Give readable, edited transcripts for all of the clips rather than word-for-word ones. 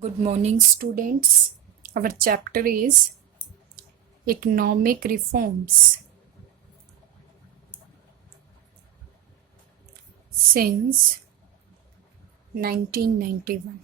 Good morning, students. Our chapter is Economic Reforms. Since 1991.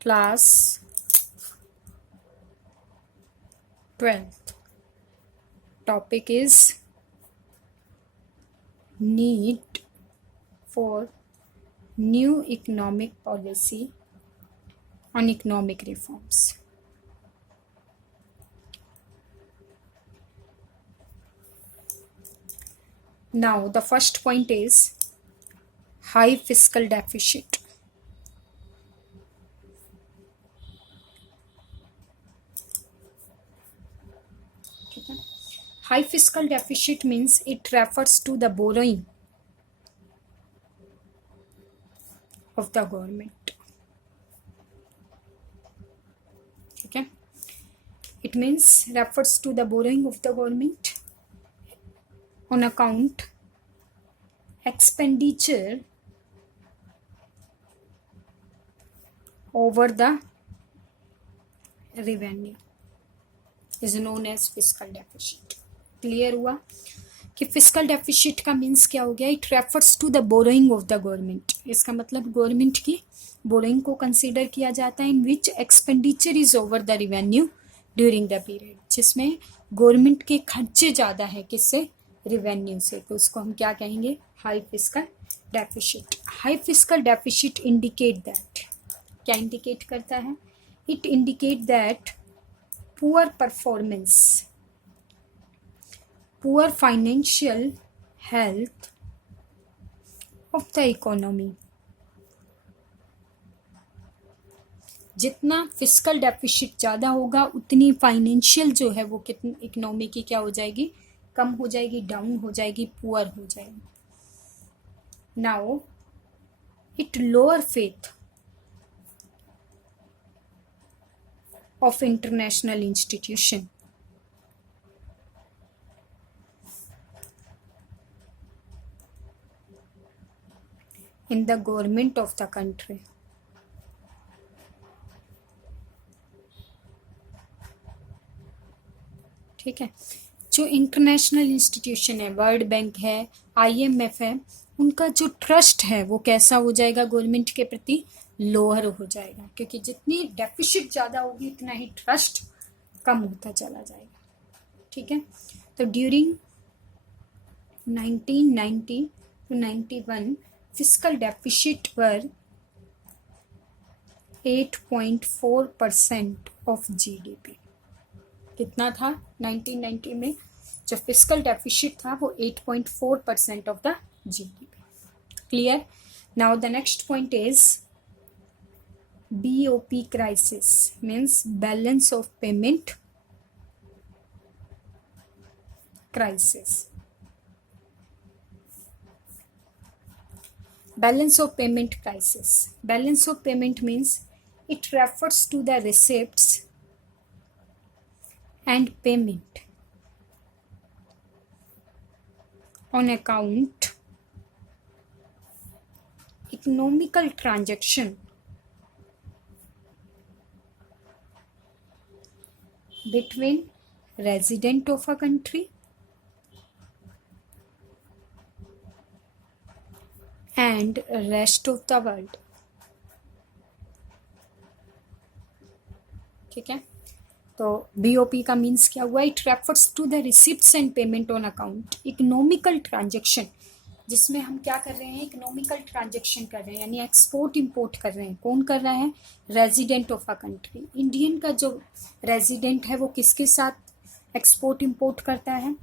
Class 12th. Topic is Need for New Economic Policy on Economic Reforms. Now, the first point is high fiscal deficit. High fiscal deficit means it refers to the borrowing of the government. Okay, it means refers to the borrowing of the government on account expenditure over the revenue is known as fiscal deficit. Clear हुआ कि fiscal deficit का means क्या हो गया? It refers to the borrowing of the government. इसका मतलब government की borrowing को कंसीडर किया जाता है in which expenditure is over the revenue during the period, जिसमें गवर्नमेंट के खर्चे ज़्यादा है किससे? रेवेन्यू से. तो उसको हम क्या कहेंगे? High fiscal deficit. High fiscal deficit indicate that, क्या इंडिकेट करता है? It indicate that poor performance, poor financial health of the economy. जितना फिस्कल डेफिसिट ज़्यादा होगा उतनी फाइनेंशियल जो है वो कितनी इकोनॉमी की क्या हो जाएगी? कम हो जाएगी, डाउन हो जाएगी, पुअर हो जाएगी. Now it lower faith of international institution. In the government of the country. ठीक है, जो इंटरनेशनल इंस्टीट्यूशन है, वर्ल्ड बैंक है, IMF है, उनका जो ट्रस्ट है वो कैसा हो जाएगा? गवर्नमेंट के प्रति लोअर हो जाएगा, क्योंकि जितनी डेफिसिट ज़्यादा होगी उतना ही ट्रस्ट कम होता चला जाएगा. ठीक है, तो during 1990 to 91 fiscal deficit were 8.4% of GDP. कितना था 1990 में? जो फिस्कल डेफिसिट था वो 8.4% of the GDP. Clear? Now the next point is BOP crisis, means balance of payment crisis. Balance of payment crisis. Balance of payment means it refers to the receipts and payment on account economical transaction between resident of a country and rest of the world. ठीक है, तो BOP का means क्या हुआ? It refers to the receipts and payment on account economical transaction, जिसमें हम क्या कर रहे हैं? इकोनॉमिकल ट्रांजेक्शन कर रहे हैं, यानी एक्सपोर्ट इंपोर्ट कर रहे हैं. कौन कर रहा है? Resident of a country. Indian का जो रेजिडेंट है वो किसके साथ एक्सपोर्ट इंपोर्ट करता है?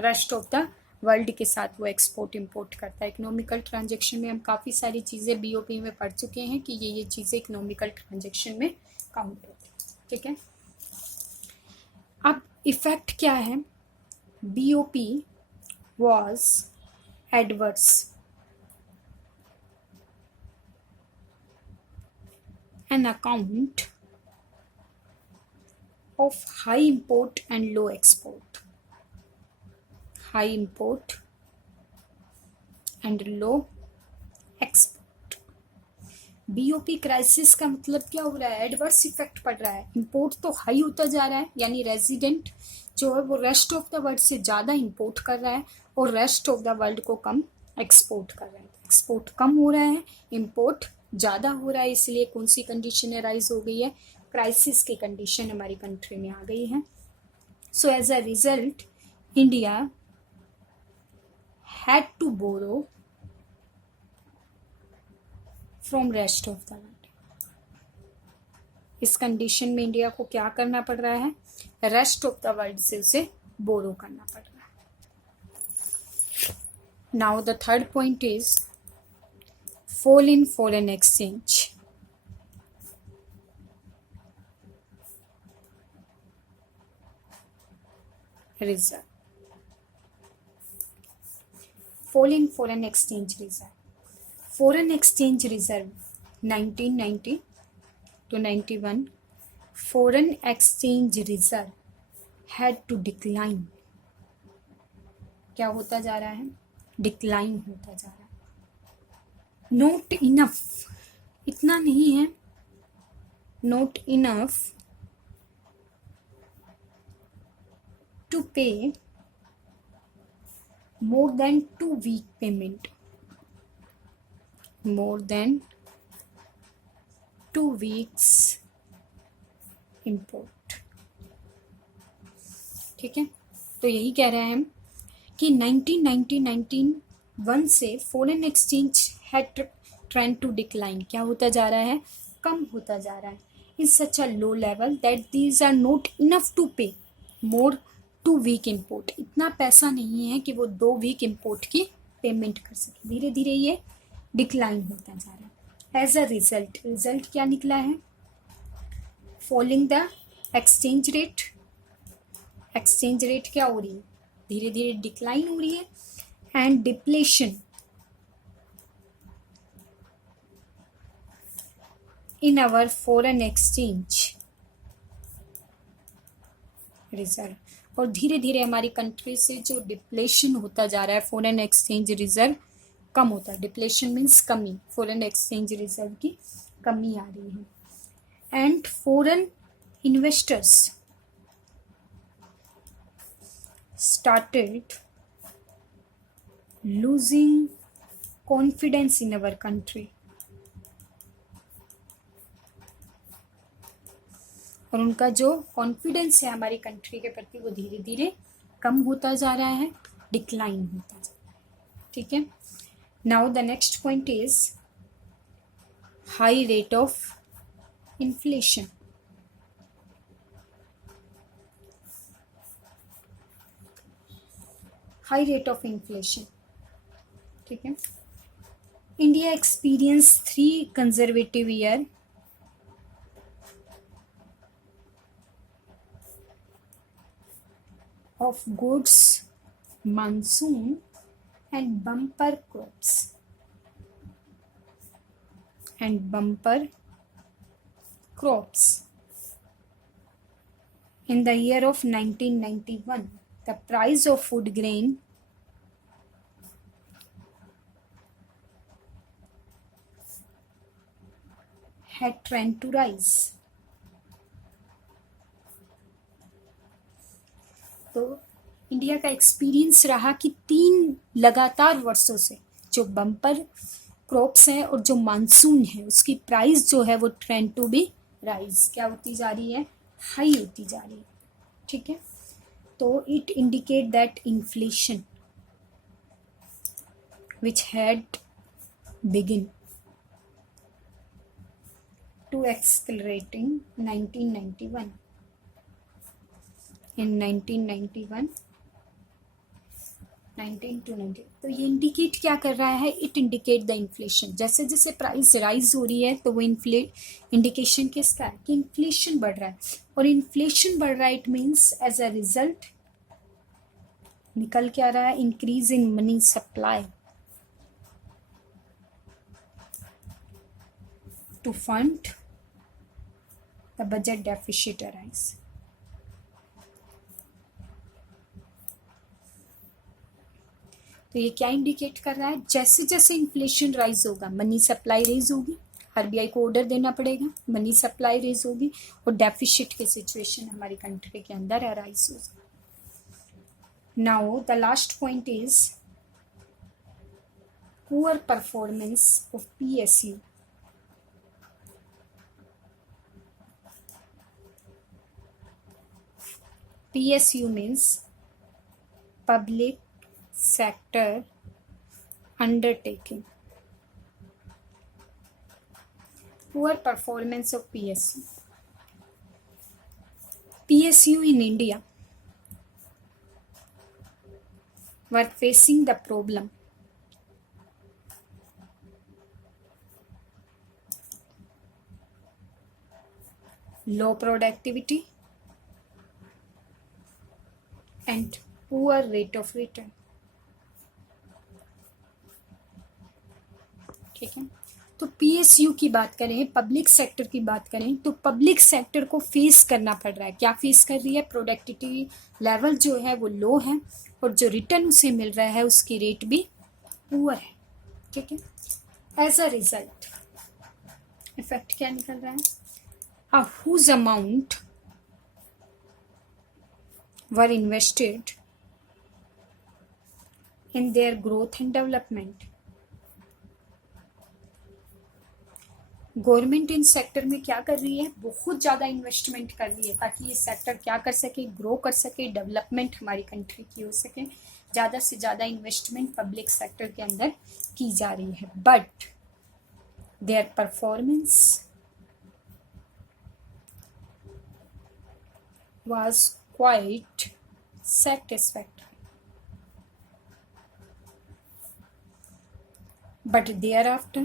रेस्ट ऑफ द वर्ल्ड के साथ वो एक्सपोर्ट इंपोर्ट करता है. इकोनॉमिकल ट्रांजेक्शन में हम काफ़ी सारी चीज़ें BOP में पढ़ चुके हैं कि ये चीज़ें इकोनॉमिकल ट्रांजेक्शन में काउंट होती है. ठीक है, अब इफेक्ट क्या है? BOP was adverse an account of high import and low export. High import and low export. BOP crisis का मतलब क्या हो रहा है, एडवर्स इफेक्ट पड़ रहा है, इंपोर्ट तो हाई होता जा रहा है, यानी रेजिडेंट जो है वो रेस्ट ऑफ द वर्ल्ड से ज़्यादा इंपोर्ट कर रहा है और रेस्ट ऑफ द वर्ल्ड को कम एक्सपोर्ट कर रहा है। एक्सपोर्ट कम हो रहा है, इंपोर्ट ज़्यादा हो रहा है, इसलिए कौन सी कंडीशन राइज हो गई है, क्राइसिस की कंडीशन हमारी कंट्री में आ गई है। So as a result India had to borrow from rest of the world. इस कंडीशन में इंडिया को क्या करना पड़ रहा है, रेस्ट ऑफ द वर्ल्ड से उसे बोरो करना पड़ रहा है। Now the third point is fall in foreign exchange. Reserve. Fall in foreign exchange reserve. Foreign exchange reserve 1990 to 91. Foreign exchange reserve had to decline. क्या होता जा रहा है, डिक्लाइन होता जा रहा है। नॉट इनफ, इतना नहीं है, नॉट इनफ टू पे more than 2 week payment, more than 2 weeks import। ठीक है, तो यही कह रहे हैं हम कि 1991 से foreign exchange had trend to decline, क्या होता जा रहा है, कम होता जा रहा है, in such a low level that these are not enough to pay more 2 week import. इतना पैसा नहीं है कि वो 2 वीक इम्पोर्ट की पेमेंट कर सके। धीरे धीरे ये डिक्लाइन होता जा रहा है। एज अ रिजल्ट क्या निकला है, falling the exchange rate. Exchange rate क्या हो रही है, धीरे धीरे डिक्लाइन हो रही है, and depletion in our foreign exchange reserve. और धीरे धीरे हमारी कंट्री से जो डिप्लेशन होता जा रहा है, फॉरेन एक्सचेंज रिजर्व कम होता है। डिप्लेशन मीन्स कमी, फॉरेन एक्सचेंज रिजर्व की कमी आ रही है। And foreign investors started losing confidence in our country। और उनका जो कॉन्फिडेंस है हमारी कंट्री के प्रति वो धीरे धीरे कम होता जा रहा है, डिक्लाइन होता जा रहा है। ठीक है, now the next point is high rate of inflation. High rate of inflation, ठीक है। India experience 3 conservative year of goods monsoon and bumper crops in the year of 1991 the price of food grain had trend to rise। तो India का experience रहा कि 3 लगातार वर्षों से जो बम्पर क्रॉप्स हैं और जो मानसून है उसकी प्राइस जो है वो ट्रेंड टू बी राइज, क्या होती जा रही है, हाई होती जा रही है। ठीक है, तो it indicate that inflation which had begin to accelerating 1991 in 1991 19 to 90। तो ये इंडिकेट क्या कर रहा है, इट इंडिकेट द इन्फ्लेशन। जैसे जैसे प्राइस राइज हो रही है तो वो इंडिकेशन किसका है कि इन्फ्लेशन बढ़ रहा है, और इन्फ्लेशन बढ़ रहा है it means as a result निकल क्या रहा है, increase in money supply to fund the budget deficit arise. तो ये क्या इंडिकेट कर रहा है, जैसे जैसे इन्फ्लेशन राइज होगा मनी सप्लाई रेज होगी आरबीआई को ऑर्डर देना पड़ेगा, मनी सप्लाई रेज होगी और डेफिसिट की सिचुएशन हमारी कंट्री के अंदर अराइज होगी। Now the last point is poor performance of PSU। PSU means public sector undertaking. Poor performance of PSU. PSU in India were facing the problem low productivity and poor rate of return। ठीक है, तो PSU की बात करें, public sector की बात करें, तो पब्लिक सेक्टर को फेस करना पड़ रहा है। क्या फेस कर रही है? प्रोडक्टिविटी लेवल जो है वो लो है और जो रिटर्न उसे मिल रहा है उसकी रेट भी पुअर है। ठीक है, एज अ रिजल्ट इफेक्ट क्या निकल रहा है? A whose amount were invested in their growth and development। Government in sector में क्या कर रही है? बहुत ज़्यादा इन्वेस्टमेंट कर रही है ताकि ये सेक्टर क्या कर सके, ग्रो कर सके, डेवलपमेंट हमारी कंट्री की हो सके। ज़्यादा से ज़्यादा इन्वेस्टमेंट पब्लिक सेक्टर के अंदर की जा रही है, but their performance was quite satisfactory, but thereafter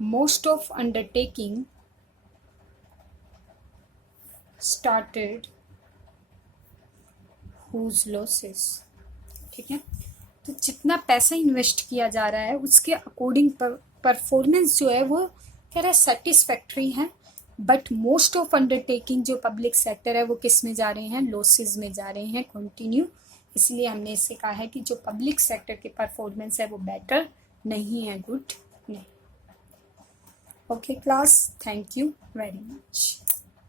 most of undertaking started whose losses। ठीक है, तो जितना पैसा इन्वेस्ट किया जा रहा है उसके अकॉर्डिंग परफॉर्मेंस जो है वो कह रहा है सेटिस्फैक्ट्री है, बट मोस्ट ऑफ अंडरटेकिंग जो पब्लिक सेक्टर है वो किस में जा रहे हैं? लॉसेस में जा रहे हैं कंटिन्यू। इसलिए हमने इससे कहा है कि जो पब्लिक सेक्टर के परफॉर्मेंस है वो बेटर नहीं है, गुड नहीं। Okay class, thank you very much.